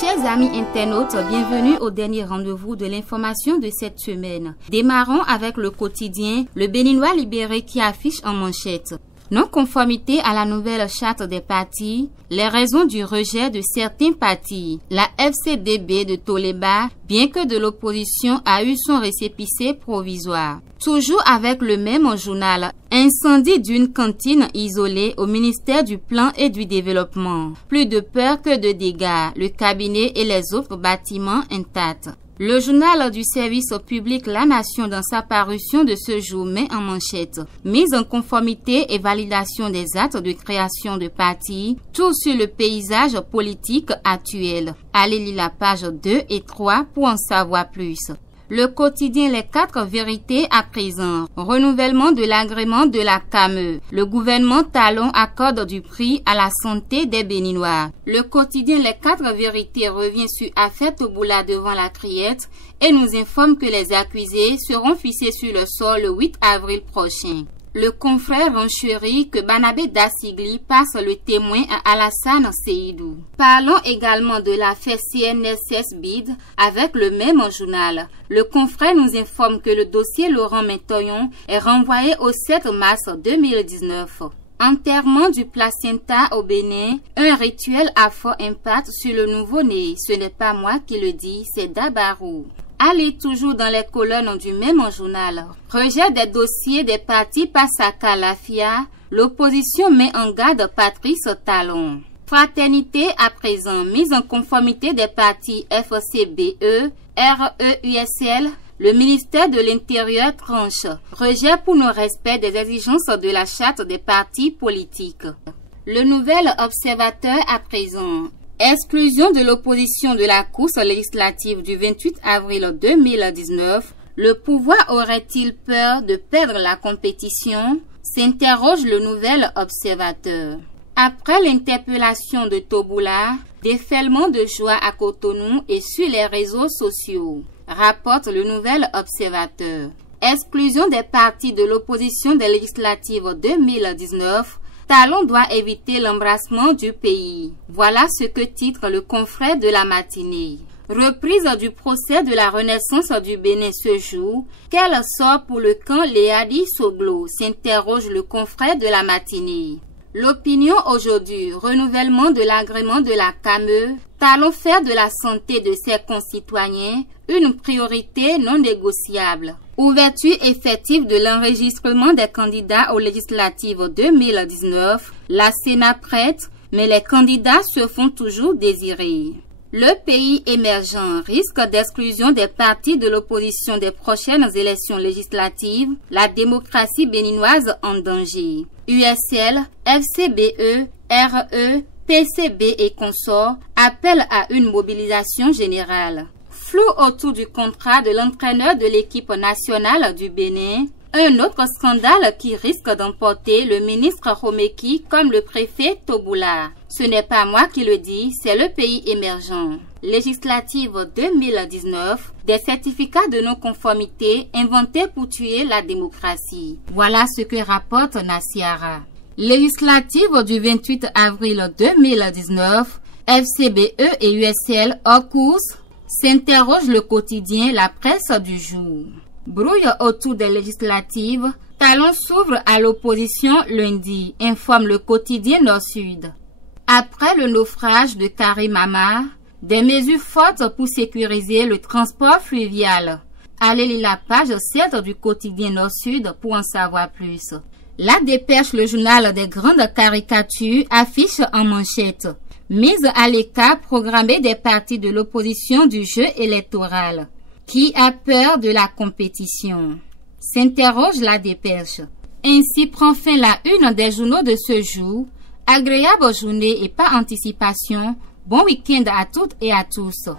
Chers amis internautes, bienvenue au dernier rendez-vous de l'information de cette semaine. Démarrons avec le quotidien Le Béninois libéré qui affiche en manchette. Non-conformité à la nouvelle charte des partis, les raisons du rejet de certains partis. La FCDB de Toleba, bien que de l'opposition, a eu son récépissé provisoire. Toujours avec le même journal, incendie d'une cantine isolée au ministère du Plan et du Développement. Plus de peur que de dégâts, le cabinet et les autres bâtiments intacts. Le journal du service public La Nation dans sa parution de ce jour met en manchette mise en conformité et validation des actes de création de partis, tout sur le paysage politique actuel. Allez lire la page 2 et 3 pour en savoir plus. Le quotidien Les 4 vérités à présent. Renouvellement de l'agrément de la CAME. Le gouvernement Talon accorde du prix à la santé des Béninois. Le quotidien Les 4 vérités revient sur affaire Toboula devant la criette et nous informe que les accusés seront fixés sur le sol le 8 avril prochain. Le confrère renchérit que Banabé Dassigli passe le témoin à Alassane Seydou. Parlons également de l'affaire CNSS BID avec le même journal. Le confrère nous informe que le dossier Laurent Mentoyon est renvoyé au 7 mars 2019. Enterrement du placenta au Bénin, un rituel à fort impact sur le nouveau-né. Ce n'est pas moi qui le dis, c'est Dabarou. Allez toujours dans les colonnes du même journal. Rejet des dossiers des partis par Saka Lafia. L'opposition met en garde Patrice Talon. Fraternité à présent. Mise en conformité des partis FCBE, REUSL. Le ministère de l'Intérieur tranche. Rejet pour non-respect des exigences de la charte des partis politiques. Le nouvel observateur à présent. Exclusion de l'opposition de la course législative du 28 avril 2019. Le pouvoir aurait-il peur de perdre la compétition? S'interroge le nouvel observateur. Après l'interpellation de Toboula, déferlement de joie à Cotonou et sur les réseaux sociaux, rapporte le nouvel observateur. Exclusion des partis de l'opposition des législatives 2019. Talon doit éviter l'embrassement du pays. Voilà ce que titre le confrère de la matinée. Reprise du procès de la renaissance du Bénin ce jour. Quel sort pour le camp Léadi Soglo? S'interroge le confrère de la matinée. L'opinion aujourd'hui, renouvellement de l'agrément de la CAME, Talon faire de la santé de ses concitoyens une priorité non négociable. Ouverture effective de l'enregistrement des candidats aux législatives 2019, la Sénat prête, mais les candidats se font toujours désirer. Le pays émergent risque d'exclusion des partis de l'opposition des prochaines élections législatives, la démocratie béninoise en danger. USL, FCBE, RE, PCB et consorts appellent à une mobilisation générale. Flou autour du contrat de l'entraîneur de l'équipe nationale du Bénin, un autre scandale qui risque d'emporter le ministre Romeki comme le préfet Toboula. Ce n'est pas moi qui le dis, c'est le pays émergent. Législative 2019, des certificats de non-conformité inventés pour tuer la démocratie. Voilà ce que rapporte Nassiara. Législative du 28 avril 2019, FCBE et USL hors course, s'interroge le quotidien La Presse du jour. Brouille autour des législatives, Talon s'ouvre à l'opposition lundi, informe le quotidien Nord-Sud. Après le naufrage de Karim Amar, des mesures fortes pour sécuriser le transport fluvial. Allez lire la page 7 du quotidien Nord-Sud pour en savoir plus. La Dépêche, le journal des grandes caricatures, affiche en manchette. Mise à l'écart programmée des partis de l'opposition du jeu électoral. Qui a peur de la compétition? S'interroge la Dépêche. Ainsi prend fin la une des journaux de ce jour. Agréable journée et pas anticipation. Bon week-end à toutes et à tous.